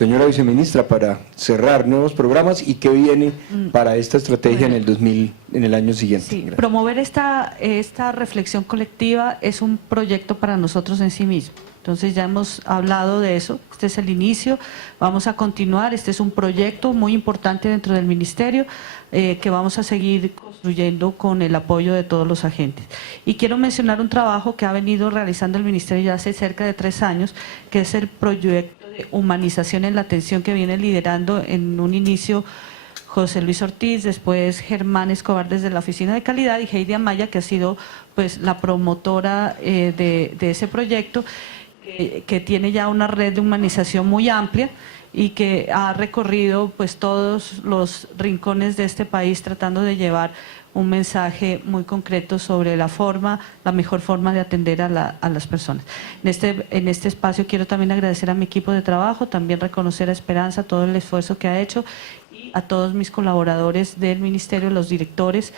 señora viceministra, para cerrar nuevos programas y qué viene para esta estrategia en el año siguiente. Sí, promover esta reflexión colectiva es un proyecto para nosotros en sí mismo. Entonces ya hemos hablado de eso, este es el inicio, vamos a continuar, este es un proyecto muy importante dentro del Ministerio que vamos a seguir construyendo con el apoyo de todos los agentes. Y quiero mencionar un trabajo que ha venido realizando el Ministerio ya hace cerca de 3 años, que es el proyecto de humanización en la atención que viene liderando en un inicio José Luis Ortiz, después Germán Escobar desde la Oficina de Calidad y Heidi Amaya, que ha sido pues la promotora de ese proyecto, que tiene ya una red de humanización muy amplia y que ha recorrido pues todos los rincones de este país tratando de llevar un mensaje muy concreto sobre la mejor forma de atender a las personas. En este espacio quiero también agradecer a mi equipo de trabajo, también reconocer a Esperanza todo el esfuerzo que ha hecho y a todos mis colaboradores del Ministerio, los directores.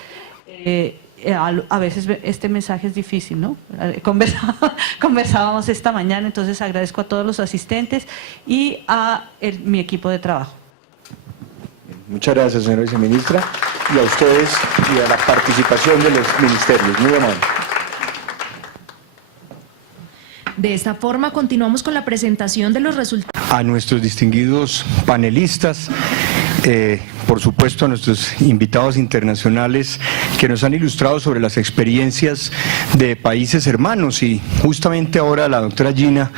A veces este mensaje es difícil, ¿no? Conversábamos esta mañana, entonces agradezco a todos los asistentes y a mi equipo de trabajo. Muchas gracias, señora viceministra, y a ustedes y a la participación de los ministerios. Muy amable. De esta forma, continuamos con la presentación de los resultados. A nuestros distinguidos panelistas, por supuesto a nuestros invitados internacionales que nos han ilustrado sobre las experiencias de países hermanos, y justamente ahora la doctora Gina,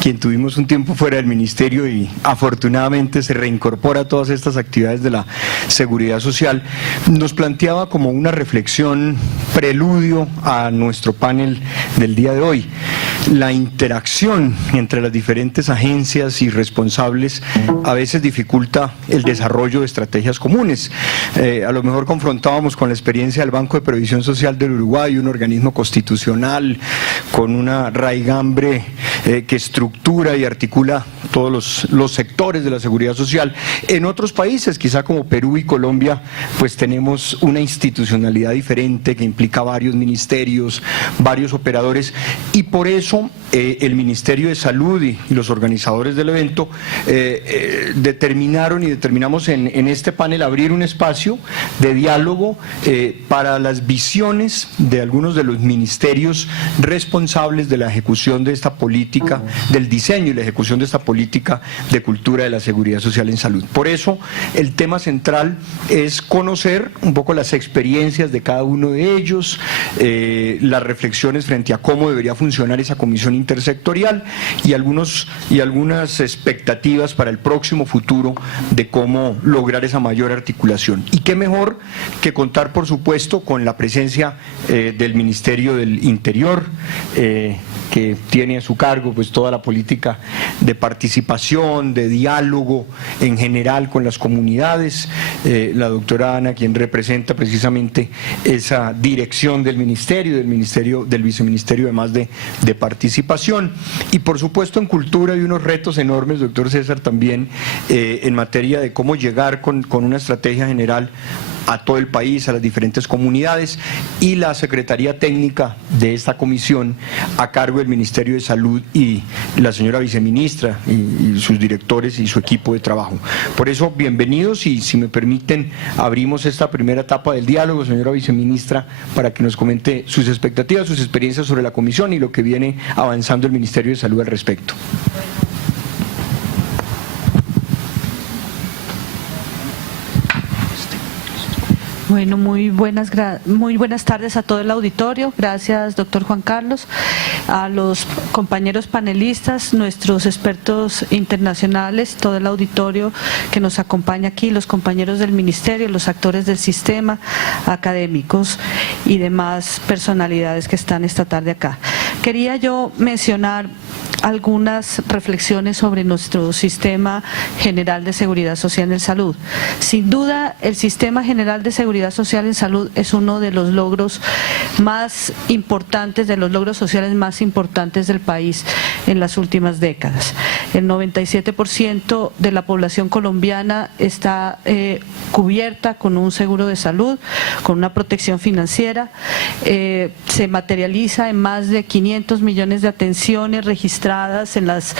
quien tuvimos un tiempo fuera del ministerio y afortunadamente se reincorpora a todas estas actividades de la seguridad social, nos planteaba como una reflexión preludio a nuestro panel del día de hoy. La interacción entre las diferentes agencias y responsables a veces dificulta el desarrollo de estrategias comunes. A lo mejor confrontábamos con la experiencia del Banco de Previsión Social del Uruguay, un organismo constitucional con una raigambre que estructura y articula todos los sectores de la seguridad social. En otros países, quizá como Perú y Colombia, pues tenemos una institucionalidad diferente que implica varios ministerios, varios operadores, y por eso el Ministerio de Salud y los organizadores del evento determinamos en este panel abrir un espacio de diálogo para las visiones de algunos de los ministerios responsables de la ejecución de esta política, del diseño y la ejecución de esta política de cultura de la seguridad social en salud. Por eso el tema central es conocer un poco las experiencias de cada uno de ellos, las reflexiones frente a cómo debería funcionar esa comisión intersectorial y algunas expectativas para el próximo futuro de cómo lograr esa mayor articulación. Y qué mejor que contar, por supuesto, con la presencia del Ministerio del Interior, que tiene a su cargo pues toda la política de participación, de diálogo en general con las comunidades, la doctora Ana, quien representa precisamente esa dirección del ministerio, del viceministerio, además de participación, y por supuesto en cultura hay unos retos enormes, doctor César, también en materia de cómo llegar con una estrategia general a todo el país, a las diferentes comunidades, y la Secretaría Técnica de esta comisión a cargo del Ministerio de Salud y la señora viceministra y sus directores y su equipo de trabajo. Por eso, bienvenidos, y si me permiten, abrimos esta primera etapa del diálogo, señora viceministra, para que nos comente sus expectativas, sus experiencias sobre la comisión y lo que viene avanzando el Ministerio de Salud al respecto. Bueno, muy buenas tardes a todo el auditorio. Gracias, doctor Juan Carlos, a los compañeros panelistas, nuestros expertos internacionales, todo el auditorio que nos acompaña aquí, los compañeros del ministerio, los actores del sistema, académicos y demás personalidades que están esta tarde acá. Quería yo mencionar algunas reflexiones sobre nuestro sistema general de seguridad social en salud. Sin duda, el sistema general de seguridad social en salud es uno de los logros más importantes, de los logros sociales más importantes del país en las últimas décadas. El 97% de la población colombiana está cubierta con un seguro de salud, con una protección financiera, se materializa en más de 500 millones de atenciones registradas registradas en las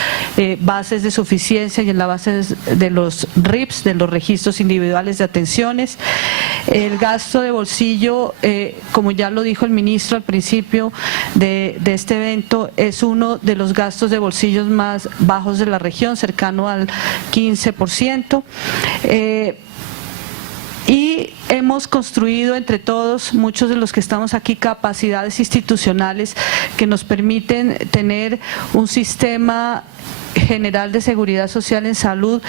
bases de suficiencia y en la base de los RIPS, de los registros individuales de atenciones. El gasto de bolsillo, como ya lo dijo el ministro al principio de este evento, es uno de los gastos de bolsillos más bajos de la región, cercano al 15%. Y hemos construido entre todos, muchos de los que estamos aquí, capacidades institucionales que nos permiten tener un sistema general de seguridad social en salud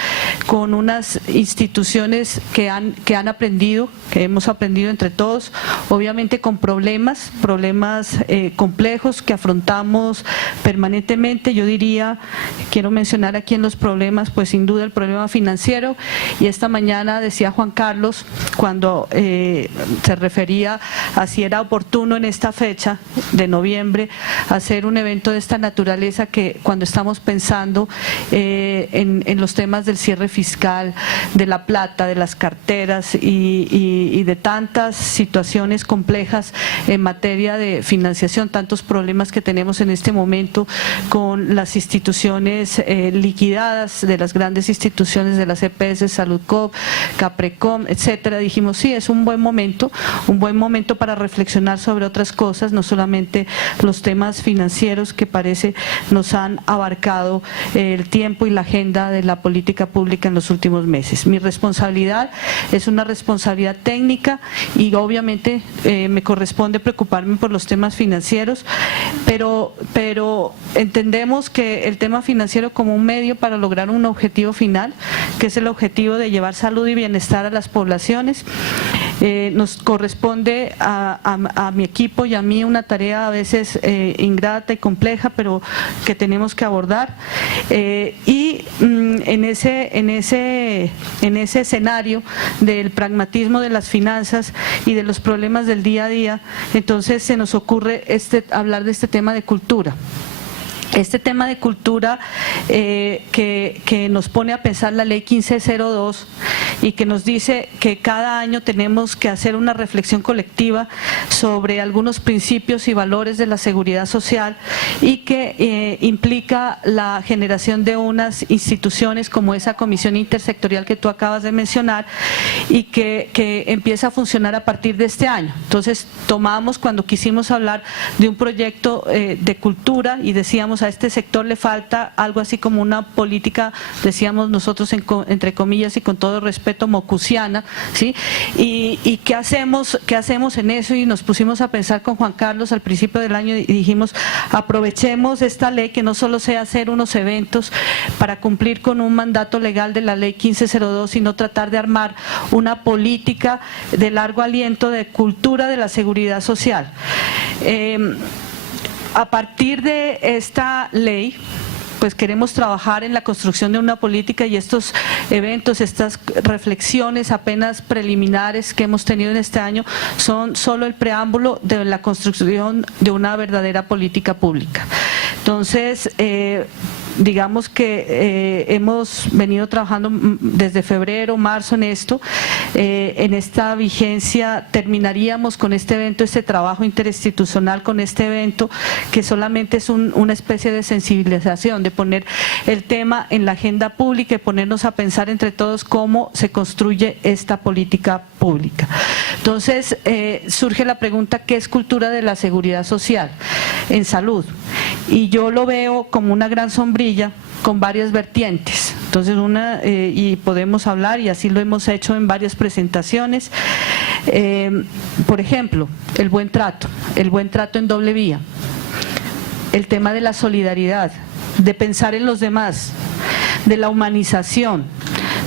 con unas instituciones que han aprendido, que hemos aprendido entre todos, obviamente con problemas complejos que afrontamos permanentemente. Yo diría, quiero mencionar aquí en los problemas, pues sin duda el problema financiero, y esta mañana decía Juan Carlos, cuando se refería a si era oportuno en esta fecha de noviembre hacer un evento de esta naturaleza, que cuando estamos pensando en los temas del cierre fiscal, de la plata, de las carteras y de tantas situaciones complejas en materia de financiación, tantos problemas que tenemos en este momento con las instituciones liquidadas, de las grandes instituciones de las EPS, Saludcop, Caprecom, etcétera. Dijimos, sí, es un buen momento para reflexionar sobre otras cosas, no solamente los temas financieros que parece nos han abarcado el tiempo y la agenda de la política pública en los últimos meses. Mi responsabilidad es una responsabilidad técnica y obviamente me corresponde preocuparme por los temas financieros, pero entendemos que el tema financiero como un medio para lograr un objetivo final, que es el objetivo de llevar salud y bienestar a las poblaciones. Nos corresponde a mi equipo y a mí una tarea a veces ingrata y compleja, pero que tenemos que abordar. Y en ese escenario del pragmatismo de las finanzas y de los problemas del día a día, entonces se nos ocurre hablar de este tema de cultura. Este tema de cultura que nos pone a pensar la ley 1502 y que nos dice que cada año tenemos que hacer una reflexión colectiva sobre algunos principios y valores de la seguridad social, y que implica la generación de unas instituciones como esa comisión intersectorial que tú acabas de mencionar y que empieza a funcionar a partir de este año. Entonces tomamos, cuando quisimos hablar de un proyecto de cultura, y decíamos, a este sector le falta algo así como una política, decíamos nosotros entre comillas y con todo respeto, mocusiana, ¿sí? Y ¿qué hacemos en eso? Y nos pusimos a pensar con Juan Carlos al principio del año y dijimos, aprovechemos esta ley, que no solo sea hacer unos eventos para cumplir con un mandato legal de la ley 1502, sino tratar de armar una política de largo aliento de cultura de la seguridad social. A partir de esta ley, pues queremos trabajar en la construcción de una política, y estos eventos, estas reflexiones apenas preliminares que hemos tenido en este año son solo el preámbulo de la construcción de una verdadera política pública. Entonces, digamos que hemos venido trabajando desde febrero, marzo en esto. En esta vigencia terminaríamos con este evento, este trabajo interinstitucional con este evento, que solamente es una especie de sensibilización, de poner el tema en la agenda pública y ponernos a pensar entre todos cómo se construye esta política pública. Entonces surge la pregunta, ¿qué es cultura de la seguridad social en salud? Y yo lo veo como una gran sombrilla con varias vertientes. Entonces y podemos hablar, y así lo hemos hecho en varias presentaciones, por ejemplo, el buen trato en doble vía, el tema de la solidaridad, de pensar en los demás, de la humanización,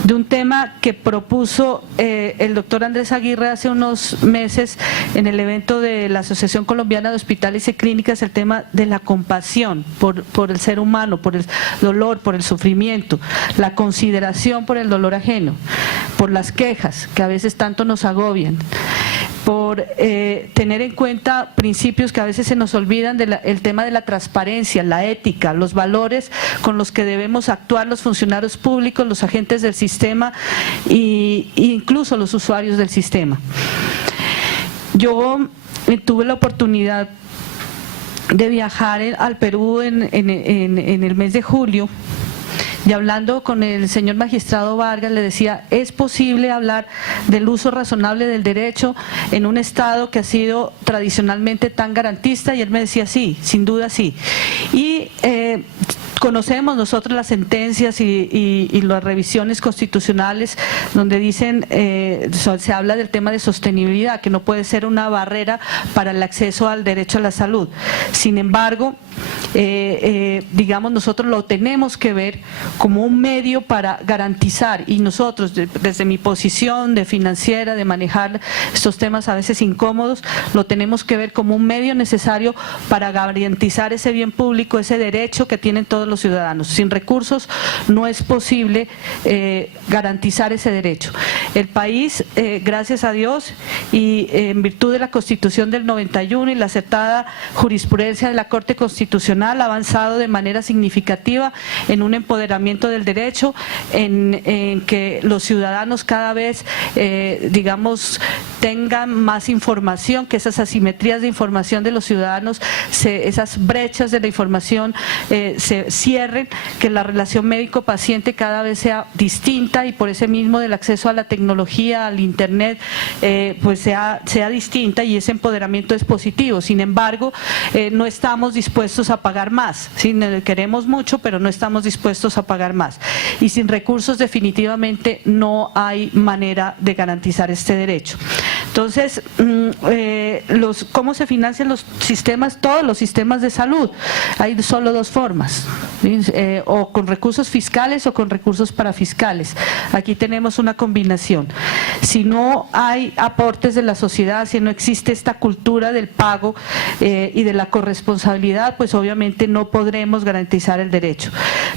de un tema que propuso el doctor Andrés Aguirre hace unos meses en el evento de la Asociación Colombiana de Hospitales y Clínicas, el tema de la compasión por el ser humano, por el dolor, por el sufrimiento, la consideración por el dolor ajeno, por las quejas que a veces tanto nos agobian, por tener en cuenta principios que a veces se nos olvidan, el tema de la transparencia, la ética, los valores con los que debemos actuar los funcionarios públicos, los agentes del sistema e incluso los usuarios del sistema. Yo tuve la oportunidad de viajar al Perú en el mes de julio, y hablando con el señor magistrado Vargas, le decía, ¿es posible hablar del uso razonable del derecho en un Estado que ha sido tradicionalmente tan garantista? Y él me decía, sí, sin duda sí. Y conocemos nosotros las sentencias y las revisiones constitucionales donde dicen, se habla del tema de sostenibilidad, que no puede ser una barrera para el acceso al derecho a la salud. Sin embargo, digamos, nosotros lo tenemos que ver como un medio para garantizar, y nosotros desde mi posición de financiera, de manejar estos temas a veces incómodos, lo tenemos que ver como un medio necesario para garantizar ese bien público, ese derecho que tienen todos los ciudadanos. Sin recursos no es posible garantizar ese derecho. El país, gracias a Dios y en virtud de la Constitución del 91 y la aceptada jurisprudencia de la Corte Constitucional, ha avanzado de manera significativa en un empoderamiento del derecho, en que los ciudadanos cada vez, digamos, tengan más información, que esas asimetrías de información de los ciudadanos, esas brechas de la información se cierren, que la relación médico-paciente cada vez sea distinta, y por ese mismo del acceso a la tecnología, al internet, pues sea distinta, y ese empoderamiento es positivo. Sin embargo, no estamos dispuestos a pagar más, ¿sí? Queremos mucho, pero no estamos dispuestos a pagar más, y sin recursos definitivamente no hay manera de garantizar este derecho. Entonces, ¿cómo se financian los sistemas? Todos los sistemas de salud. Hay solo dos formas, ¿sí? O con recursos fiscales o con recursos parafiscales. Aquí tenemos una combinación. Si no hay aportes de la sociedad, si no existe esta cultura del pago y de la corresponsabilidad, pues obviamente no podremos garantizar el derecho.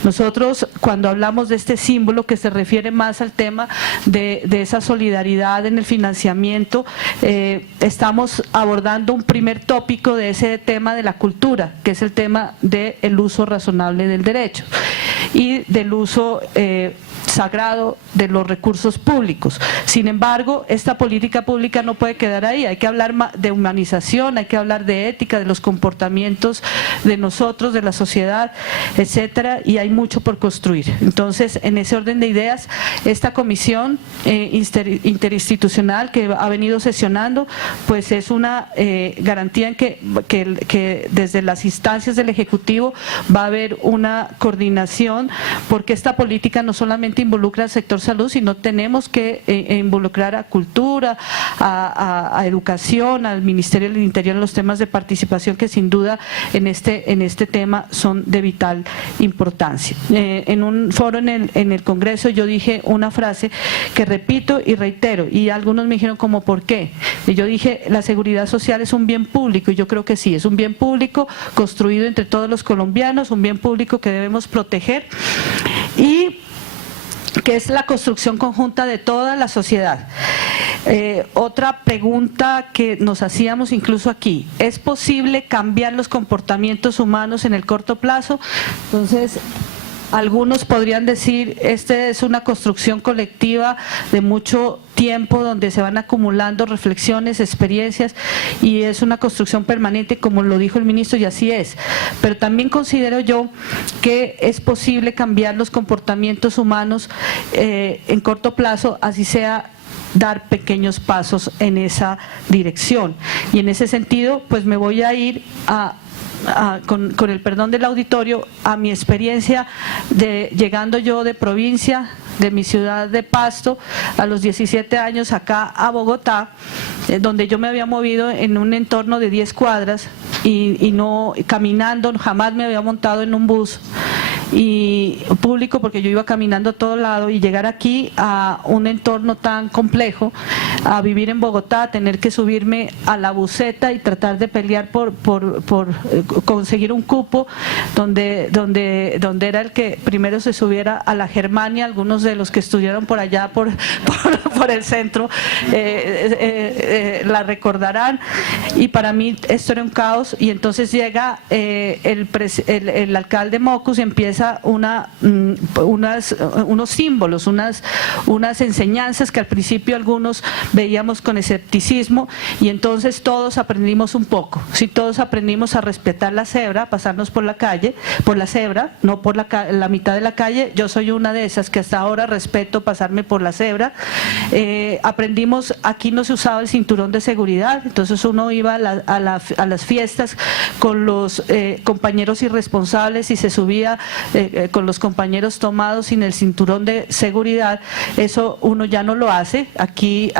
Nosotros, cuando hablamos de este símbolo que se refiere más al tema de esa solidaridad en el financiamiento, estamos abordando un primer tópico de ese tema de la cultura, que es el tema del uso razonable del derecho y del uso sagrado de los recursos públicos. Sin embargo, esta política pública no puede quedar ahí, hay que hablar de humanización, hay que hablar de ética, de los comportamientos de nosotros, de la sociedad, etcétera, y hay mucho por construir. Entonces, en ese orden de ideas, esta comisión interinstitucional que ha venido sesionando, pues es una garantía en que desde las instancias del Ejecutivo va a haber una coordinación, porque esta política no solamente involucra al sector salud, sino tenemos que involucrar a cultura, a educación, al Ministerio del Interior en los temas de participación, que sin duda en este tema son de vital importancia. En un foro en el Congreso yo dije una frase que repito y reitero, y algunos me dijeron como ¿por qué? Y yo dije, la seguridad social es un bien público, y yo creo que sí, es un bien público construido entre todos los colombianos, un bien público que debemos proteger, y que es la construcción conjunta de toda la sociedad. Otra pregunta que nos hacíamos incluso aquí, ¿es posible cambiar los comportamientos humanos en el corto plazo? Entonces, algunos podrían decir, esta es una construcción colectiva de mucho tiempo donde se van acumulando reflexiones, experiencias, y es una construcción permanente, como lo dijo el ministro, y así es. Pero también considero yo que es posible cambiar los comportamientos humanos en corto plazo, así sea dar pequeños pasos en esa dirección. Y en ese sentido, pues me voy a ir con el perdón del auditorio, a mi experiencia llegando yo de provincia, de mi ciudad de Pasto, a los 17 años acá a Bogotá, donde yo me había movido en un entorno de 10 cuadras y no caminando, jamás me había montado en un bus y público, porque yo iba caminando a todo lado, y llegar aquí a un entorno tan complejo, a vivir en Bogotá, tener que subirme a la buseta y tratar de pelear por conseguir un cupo donde era el que primero se subiera a la Germania. Algunos de los que estudiaron por allá por el centro la recordarán, y para mí esto era un caos. Y entonces llega el alcalde Mocus y empieza empieza unos símbolos, unas enseñanzas que al principio algunos veíamos con escepticismo, y entonces todos aprendimos un poco. Sí, todos aprendimos a respetar la cebra, pasarnos por la calle, por la cebra, no por la mitad de la calle. Yo soy una de esas que hasta ahora respeto pasarme por la cebra. Aprendimos, aquí no se usaba el cinturón de seguridad, entonces uno iba a las fiestas con los compañeros irresponsables y se subía con los compañeros tomados sin el cinturón de seguridad. Eso uno ya no lo hace. Aquí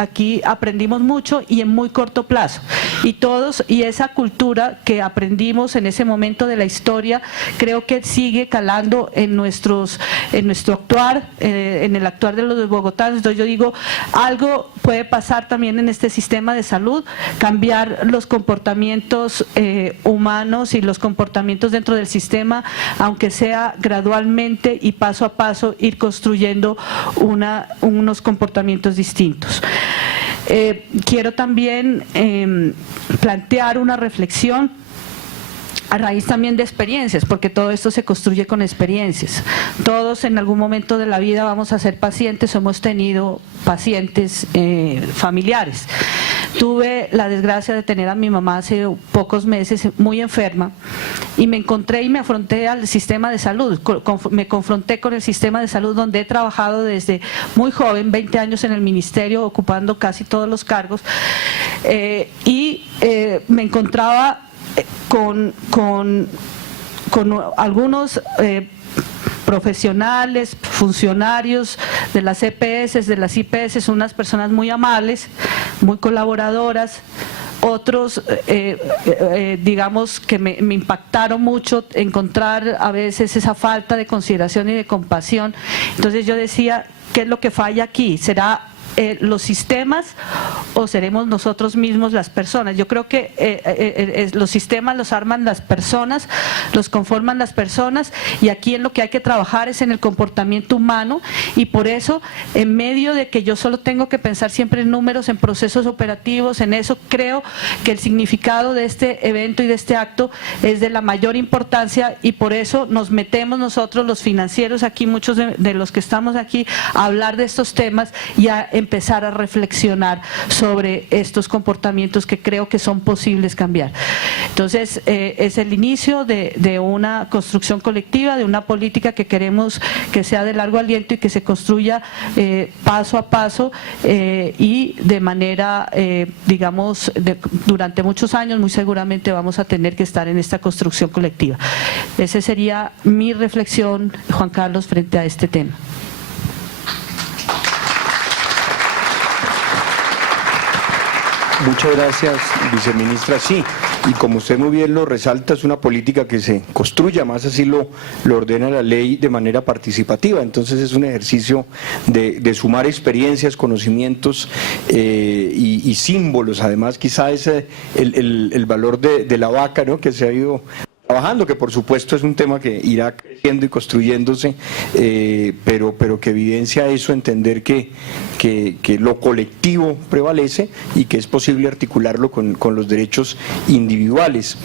aprendimos mucho y en muy corto plazo, y esa cultura que aprendimos en ese momento de la historia creo que sigue calando en nuestro actuar, en el actuar de los bogotanos. Entonces yo digo, algo puede pasar también en este sistema de salud, cambiar los comportamientos humanos y los comportamientos dentro del sistema, aunque sea gradualmente y paso a paso ir construyendo unos comportamientos distintos. Quiero también plantear una reflexión a raíz también de experiencias, porque todo esto se construye con experiencias. Todos en algún momento de la vida vamos a ser pacientes, hemos tenido pacientes familiares. Tuve la desgracia de tener a mi mamá hace pocos meses muy enferma, y me encontré y me afronté al sistema de salud, me confronté con el sistema de salud donde he trabajado desde muy joven, 20 años en el ministerio, ocupando casi todos los cargos, y me encontraba con algunos profesionales, funcionarios de las EPS, de las IPS, unas personas muy amables, muy colaboradoras. Otros, digamos, que me impactaron mucho, encontrar a veces esa falta de consideración y de compasión. Entonces yo decía, ¿qué es lo que falla aquí? ¿Será los sistemas o seremos nosotros mismos las personas? Yo creo que los sistemas los arman las personas, los conforman las personas, y aquí en lo que hay que trabajar es en el comportamiento humano, y por eso, en medio de que yo solo tengo que pensar siempre en números, en procesos operativos, en eso, creo que el significado de este evento y de este acto es de la mayor importancia, y por eso nos metemos nosotros los financieros aquí, muchos de los que estamos aquí, a hablar de estos temas y a empezar a reflexionar sobre estos comportamientos que creo que son posibles cambiar. Entonces, es el inicio de una construcción colectiva, de una política que queremos que sea de largo aliento y que se construya paso a paso y de manera, digamos, durante muchos años. Muy seguramente vamos a tener que estar en esta construcción colectiva. Esa sería mi reflexión, Juan Carlos, frente a este tema. Muchas gracias, viceministra. Sí, y como usted muy bien lo resalta, es una política que se construye, más así lo ordena la ley, de manera participativa. Entonces es un ejercicio de sumar experiencias, conocimientos y símbolos. Además, quizá es el valor de la vaca, ¿no?, que se ha ido trabajando, que por supuesto es un tema que irá creciendo y construyéndose, pero que evidencia eso, entender que lo colectivo prevalece y que es posible articularlo con los derechos individuales.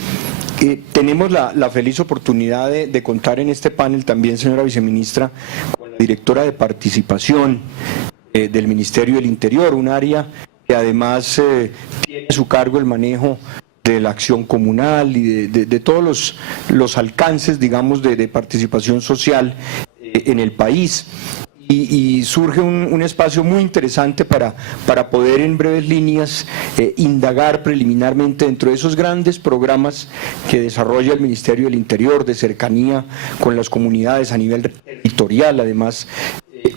Tenemos la feliz oportunidad de contar en este panel también, señora viceministra, con la directora de participación del Ministerio del Interior, un área que además tiene a su cargo el manejo de la acción comunal y de todos los alcances, digamos, de participación social en el país. Y surge un espacio muy interesante para poder en breves líneas indagar preliminarmente dentro de esos grandes programas que desarrolla el Ministerio del Interior, de cercanía con las comunidades a nivel territorial, además,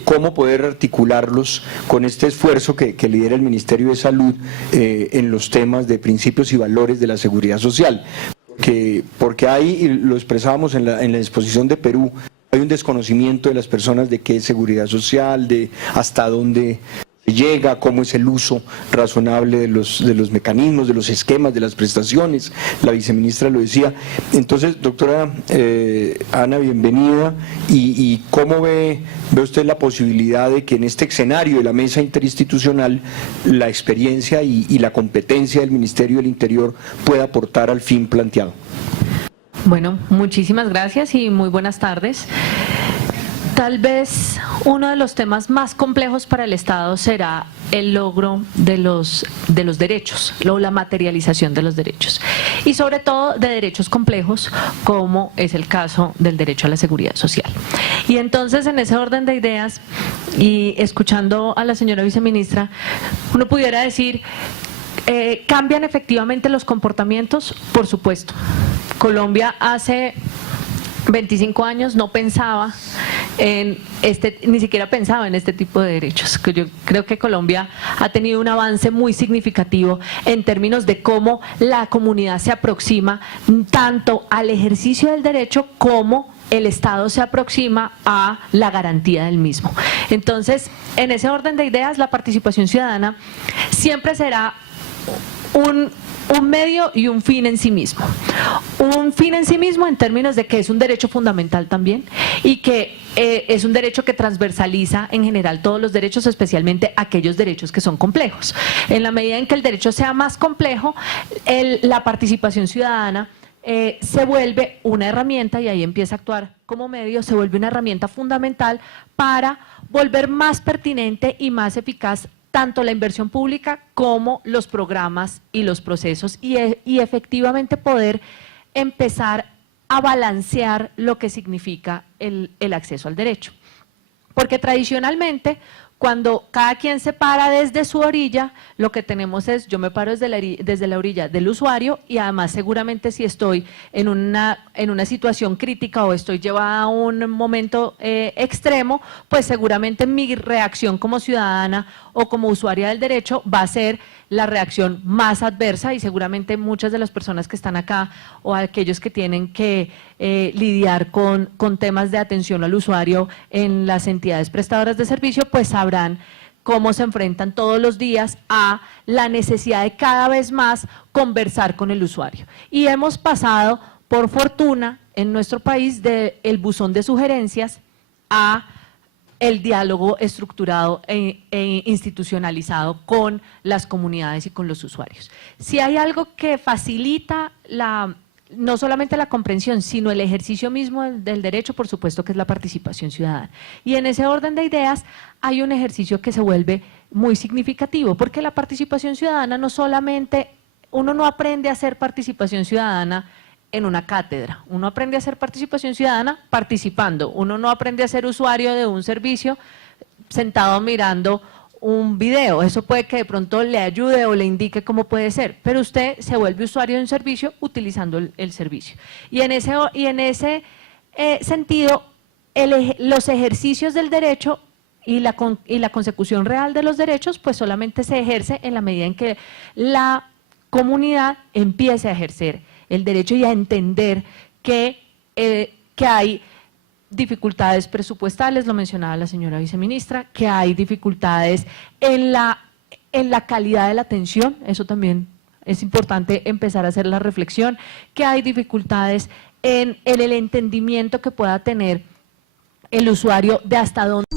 cómo poder articularlos con este esfuerzo que lidera el Ministerio de Salud en los temas de principios y valores de la seguridad social. Porque hay, y lo expresábamos en la exposición de Perú, hay un desconocimiento de las personas de qué es seguridad social, de hasta dónde llega, cómo es el uso razonable de los mecanismos, de los esquemas, de las prestaciones. La viceministra lo decía. Entonces, doctora Ana, bienvenida. ¿Y cómo ve usted la posibilidad de que en este escenario de la mesa interinstitucional la experiencia y la competencia del Ministerio del Interior pueda aportar al fin planteado? Bueno, muchísimas gracias y muy buenas tardes. Tal vez uno de los temas más complejos para el Estado será el logro de los derechos, o la materialización de los derechos, y sobre todo de derechos complejos, como es el caso del derecho a la seguridad social. Y entonces, en ese orden de ideas, y escuchando a la señora viceministra, uno pudiera decir, ¿cambian efectivamente los comportamientos? Por supuesto. Colombia hace 25 años no pensaba ni siquiera pensaba en este tipo de derechos. Yo creo que Colombia ha tenido un avance muy significativo en términos de cómo la comunidad se aproxima tanto al ejercicio del derecho como el Estado se aproxima a la garantía del mismo. Entonces, en ese orden de ideas, la participación ciudadana siempre será un medio y un fin en sí mismo. Un fin en sí mismo en términos de que es un derecho fundamental también y que es un derecho que transversaliza en general todos los derechos, especialmente aquellos derechos que son complejos. En la medida en que el derecho sea más complejo, la participación ciudadana se vuelve una herramienta, y ahí empieza a actuar como medio, se vuelve una herramienta fundamental para volver más pertinente y más eficaz tanto la inversión pública como los programas y los procesos, y efectivamente poder empezar a balancear lo que significa el acceso al derecho. Porque tradicionalmente, cuando cada quien se para desde su orilla, lo que tenemos es, yo me paro desde la orilla del usuario, y además seguramente si estoy en una situación crítica o estoy llevada a un momento extremo, pues seguramente mi reacción como ciudadana o como usuaria del derecho va a ser la reacción más adversa, y seguramente muchas de las personas que están acá o aquellos que tienen que lidiar con temas de atención al usuario en las entidades prestadoras de servicio, pues sabrán cómo se enfrentan todos los días a la necesidad de cada vez más conversar con el usuario. Y hemos pasado, por fortuna, en nuestro país del buzón de sugerencias a el diálogo estructurado e institucionalizado con las comunidades y con los usuarios. Si hay algo que facilita no solamente la comprensión, sino el ejercicio mismo del derecho, por supuesto que es la participación ciudadana. Y en ese orden de ideas hay un ejercicio que se vuelve muy significativo, porque la participación ciudadana no solamente, uno no aprende a hacer participación ciudadana en una cátedra, uno aprende a hacer participación ciudadana participando, uno no aprende a ser usuario de un servicio sentado mirando un video. Eso puede que de pronto le ayude o le indique cómo puede ser, pero usted se vuelve usuario de un servicio utilizando el servicio. Y en ese sentido, los ejercicios del derecho y la consecución real de los derechos, pues solamente se ejerce en la medida en que la comunidad empiece a ejercer el derecho y a entender que hay dificultades presupuestales, lo mencionaba la señora viceministra, que hay dificultades en la calidad de la atención, eso también es importante empezar a hacer la reflexión, que hay dificultades en el entendimiento que pueda tener el usuario de hasta dónde